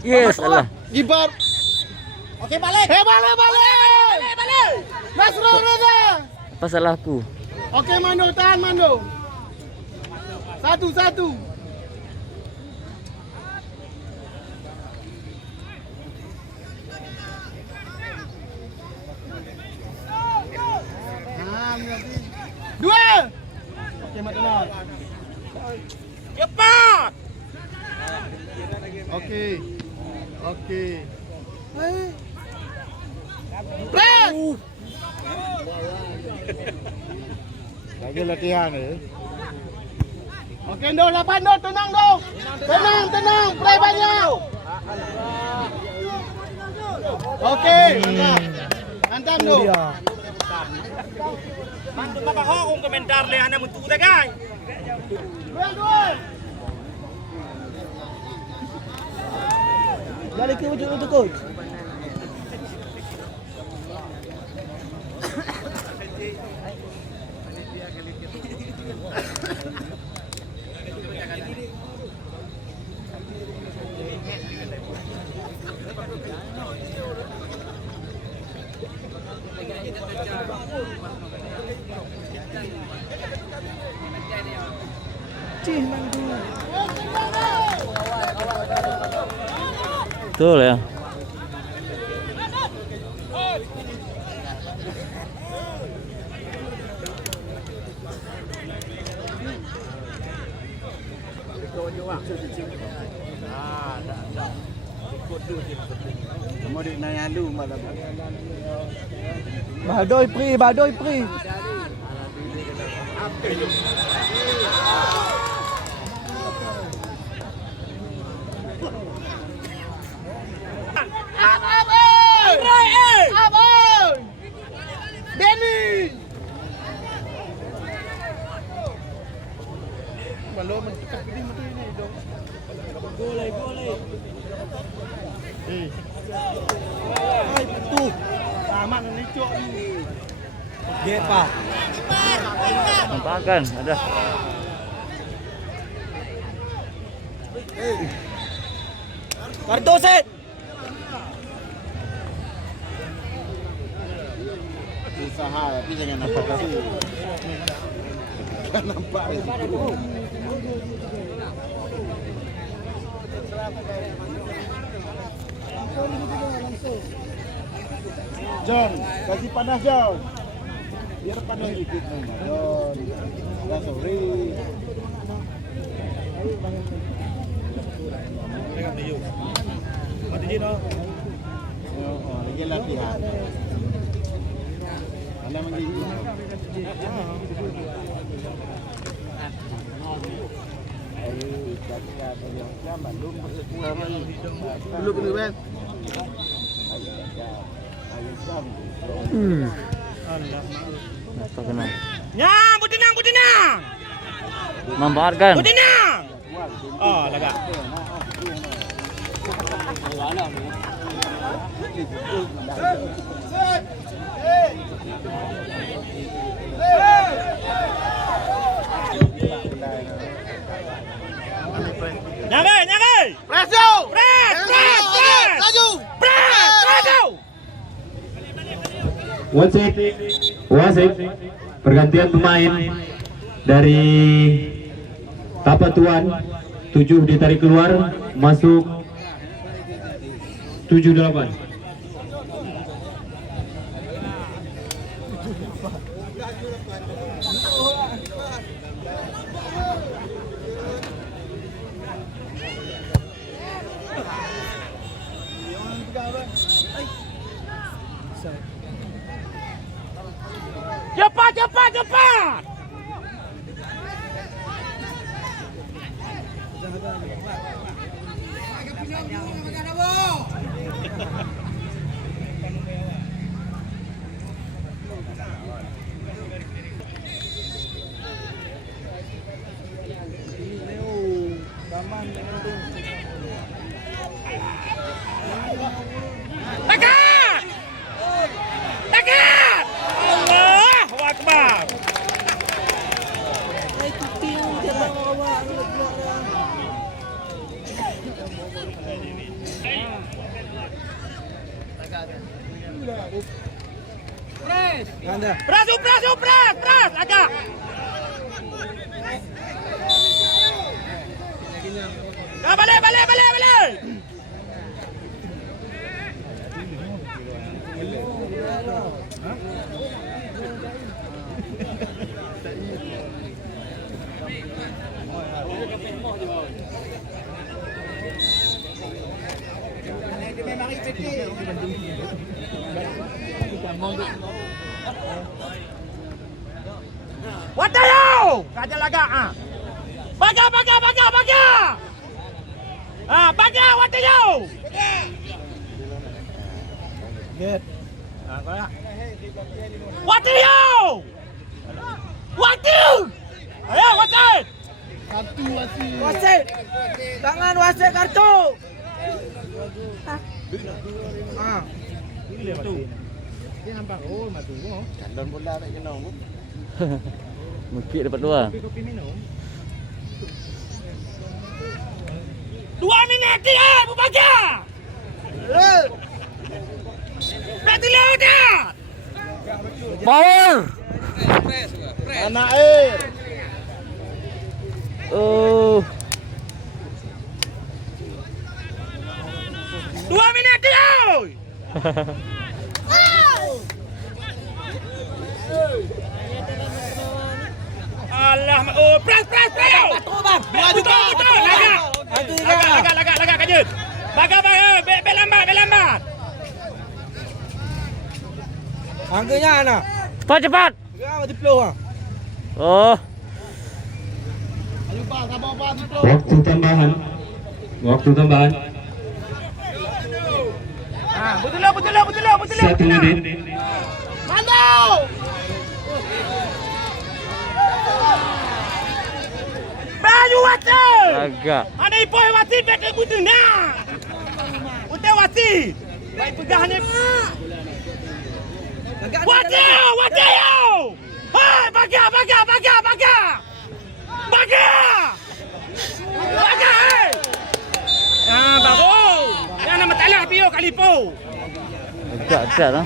Yes, alah. Gibar. Oke, balik. Balik. Nasrul Reza. Apa salahku? Oke, Mando, tahan Mando. Satu. Dua. Oke, Matenor. Cepat. Oke. Press. Lagi latihan ya. Oke, Do, 8 Do, tenang Do. Tenang, play banyak. Oke, mantap Do. Mantu Bapak Hong komentar le anak mutu dah kan. Dua. Balik ke wujud untuk coach. Cih, mandu. Betul ya. Mau nanya lu malam. Badoy pri. Abang! Denny! Belum mencetak ini dong. Boleh. Ay, betul. Sama dengan Cok ni. Gepa. Nampakkan ada. Kartu set. Usaha tapi jangan nampak kasih. Jangan nampak. John, kasih panas John. Biar panas dikit nih, John. Ya sorry. Oh, lagi latihan. Anda menggigit. Dulu kena Ben. Apa kena? Ya, butinang. Nampakkan. Butinang. Oh, lagak. Nyagai. Press yo. Press. Laju. Press. Wasit pergantian pemain dari Tapak Tuan 7 ditarik keluar, masuk 78. Cepat. Dekat! Allahu Akbar! Ay, kuting. Jangan bawa. Ganda. Pras, agak. Dah balik. Watayo! Kaja laga ah. Baga. Ah, baga watayo. Get. Watayo! Ayo, wasit. Satu wasit. Wasit. Tangan wasit kartu. Ah. Dia nampak matu. Kandon bola tak kena. Mungkin dapat dua. 2 minit dia, Bubaga. Berarti dah. Power. Anak air. Oh. 2 minit dia. Allah, oh, pras. Betul bang. Betul. Lagak kajut. Baga, belambat. Angganya anak. Cepat. Ya, mati peluh ah. Oh. Ayo Pak, sabar Pak di flow. Waktu tambahan Ah, betul. 1 menit. Mandau. Baju wasit. Agak. Ada ipoi wasit betul betul nah. Utai wasit. Baik pegang ni. Wasit yo. Hai, baga. Hai. Ah, bagus. Jangan masalah bio kali po. Agak lah.